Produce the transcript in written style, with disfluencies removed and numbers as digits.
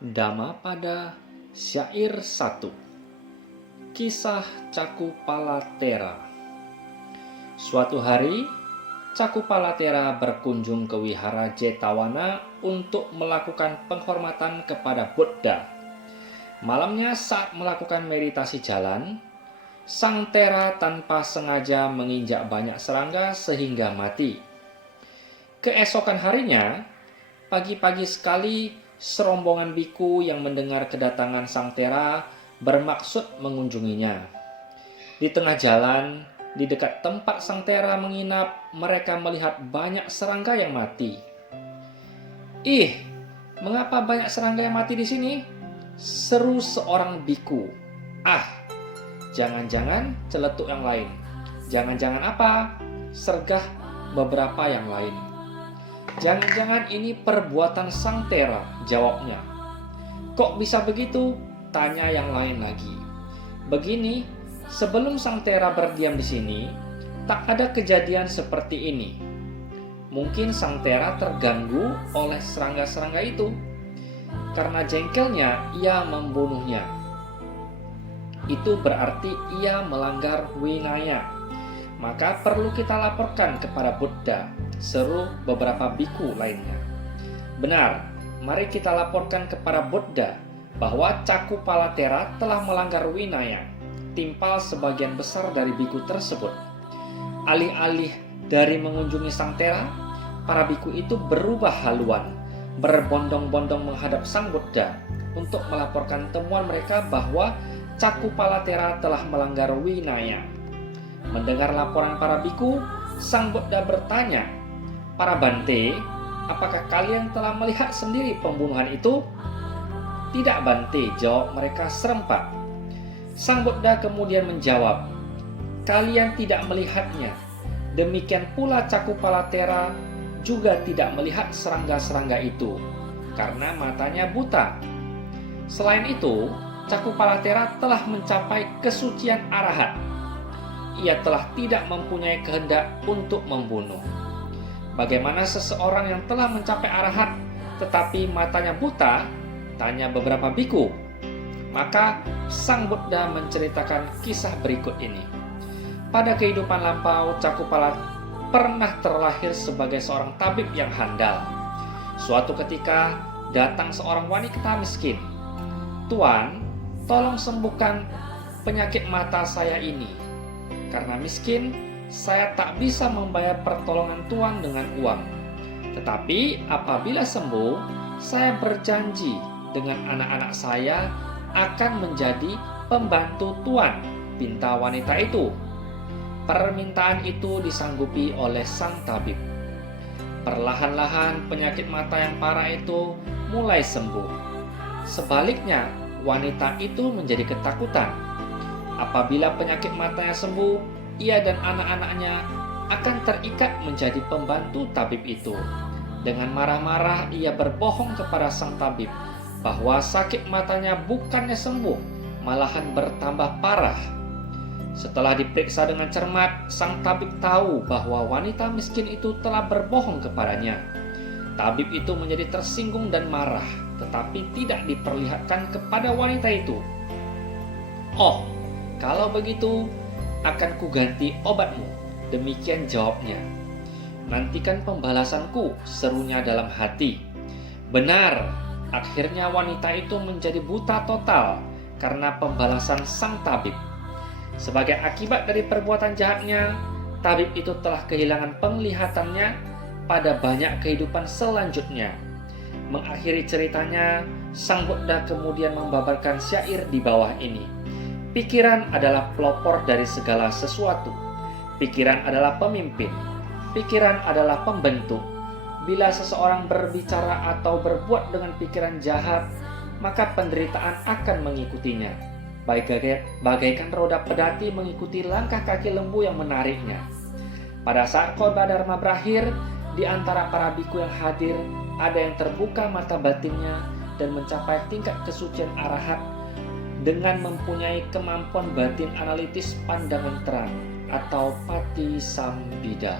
Dhammapada Syair 1. Kisah Cakupalatera. Suatu hari, Cakupalatera berkunjung ke wihara Jetawana untuk melakukan penghormatan kepada Buddha. Malamnya saat melakukan meditasi jalan, sang Tera tanpa sengaja menginjak banyak serangga sehingga mati. Keesokan harinya, pagi-pagi sekali, serombongan biku yang mendengar kedatangan sang Tera bermaksud mengunjunginya. Di tengah jalan, di dekat tempat sang Tera menginap, mereka melihat banyak serangga yang mati. "Ih, mengapa banyak serangga yang mati di sini?" seru seorang biku. "Ah, jangan-jangan celetuk yang lain." "Jangan-jangan apa?" sergah beberapa yang lain. "Jangan-jangan ini perbuatan sang Tera," jawabnya. "Kok bisa begitu?" tanya yang lain lagi. "Begini, sebelum sang Tera berdiam di sini, tak ada kejadian seperti ini. Mungkin sang Tera terganggu oleh serangga-serangga itu. Karena jengkelnya, ia membunuhnya. Itu berarti ia melanggar Winaya. Maka perlu kita laporkan kepada Buddha," seru beberapa biku lainnya. "Benar, mari kita laporkan kepada Buddha bahwa Cakupalatera telah melanggar Winaya," timpal sebagian besar dari biku tersebut. Alih-alih dari mengunjungi sang Tera, para biku itu berubah haluan, berbondong-bondong menghadap sang Buddha untuk melaporkan temuan mereka bahwa Cakupalatera telah melanggar Winaya. Mendengar laporan para biku, sang Buddha bertanya, "Para Bante, apakah kalian telah melihat sendiri pembunuhan itu?" "Tidak, Bante," jawab mereka serempak. Sang Buddha kemudian menjawab, "Kalian tidak melihatnya. Demikian pula Cakupalatera juga tidak melihat serangga-serangga itu, karena matanya buta. Selain itu, Cakupalatera telah mencapai kesucian arahat. Ia telah tidak mempunyai kehendak untuk membunuh. Bagaimana seseorang yang telah mencapai arahat tetapi matanya buta?" tanya beberapa biku. Maka sang Buddha menceritakan kisah berikut ini. Pada kehidupan lampau, Cakupalatera pernah terlahir sebagai seorang tabib yang handal. Suatu ketika datang seorang wanita miskin. "Tuan, tolong sembuhkan penyakit mata saya ini. Karena miskin, saya tak bisa membayar pertolongan Tuan dengan uang. Tetapi apabila sembuh, saya berjanji dengan anak-anak saya akan menjadi pembantu Tuan," pinta wanita itu. Permintaan itu disanggupi oleh sang tabib. Perlahan-lahan penyakit mata yang parah itu mulai sembuh. Sebaliknya, wanita itu menjadi ketakutan. Apabila penyakit matanya sembuh, ia dan anak-anaknya akan terikat menjadi pembantu tabib itu. Dengan marah-marah, ia berbohong kepada sang tabib bahwa sakit matanya bukannya sembuh, malahan bertambah parah. Setelah diperiksa dengan cermat, sang tabib tahu bahwa wanita miskin itu telah berbohong kepadanya. Tabib itu menjadi tersinggung dan marah, tetapi tidak diperlihatkan kepada wanita itu. "Oh, kalau begitu, akan kuganti obatmu," demikian jawabnya. "Nantikan pembalasanku," serunya dalam hati. Benar, akhirnya wanita itu menjadi buta total karena pembalasan sang tabib. Sebagai akibat dari perbuatan jahatnya, tabib itu telah kehilangan penglihatannya pada banyak kehidupan selanjutnya. Mengakhiri ceritanya, sang Buddha kemudian membabarkan syair di bawah ini. "Pikiran adalah pelopor dari segala sesuatu. Pikiran adalah pemimpin. Pikiran adalah pembentuk. Bila seseorang berbicara atau berbuat dengan pikiran jahat, maka penderitaan akan mengikutinya. Bagaikan roda pedati mengikuti langkah kaki lembu yang menariknya." Pada saat khotbah Dharma berakhir, di antara para biku yang hadir, ada yang terbuka mata batinnya dan mencapai tingkat kesucian arahat dengan mempunyai kemampuan batin analitis pandangan terang atau patisambhida.